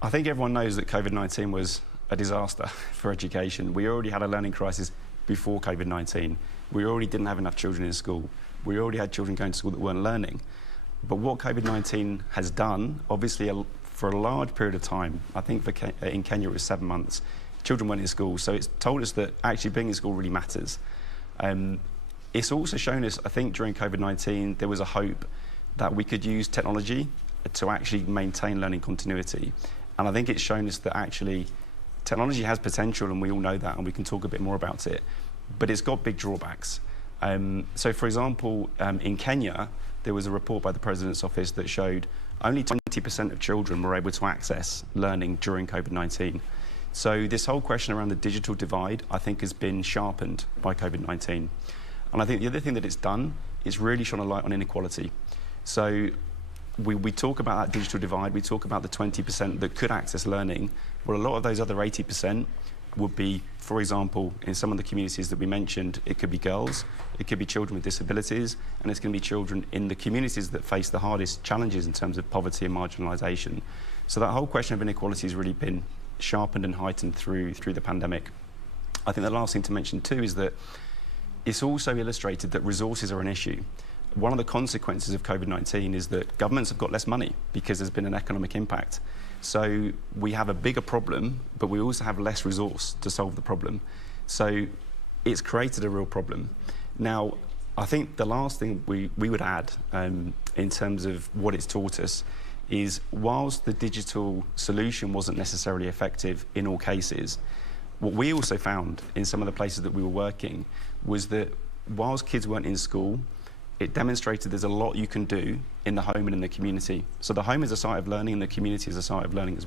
I think everyone knows that COVID-19 was a disaster for education. We already had a learning crisis before COVID-19. We already didn't have enough children in school. We already had children going to school that weren't learning. But what COVID-19 has done, obviously for a large period of time, I think in Kenya it was 7 months, children weren't in school. So it's told us that actually being in school really matters. It's also shown us, I think during COVID-19, there was a hope that we could use technology to actually maintain learning continuity. And I think it's shown us that actually technology has potential, and we all know that, and we can talk a bit more about it, but it's got big drawbacks. So for example, in Kenya, there was a report by the President's Office that showed only 20% of children were able to access learning during COVID-19. So this whole question around the digital divide, I think, has been sharpened by COVID-19. And I think the other thing that it's done is really shone a light on inequality. So we talk about that digital divide, we talk about the 20% that could access learning. Well, a lot of those other 80% would be, for example, in some of the communities that we mentioned, it could be girls, it could be children with disabilities, and it's going to be children in the communities that face the hardest challenges in terms of poverty and marginalisation. So that whole question of inequality has really been sharpened and heightened through the pandemic. I think the last thing to mention too is that it's also illustrated that resources are an issue. One of the consequences of COVID-19 is that governments have got less money because there's been an economic impact. So we have a bigger problem, but we also have less resource to solve the problem. So it's created a real problem. Now, I think the last thing we would add in terms of what it's taught us is, whilst the digital solution wasn't necessarily effective in all cases, what we also found in some of the places that we were working was that whilst kids weren't in school, it demonstrated there's a lot you can do in the home and in the community. So the home is a site of learning and the community is a site of learning as well.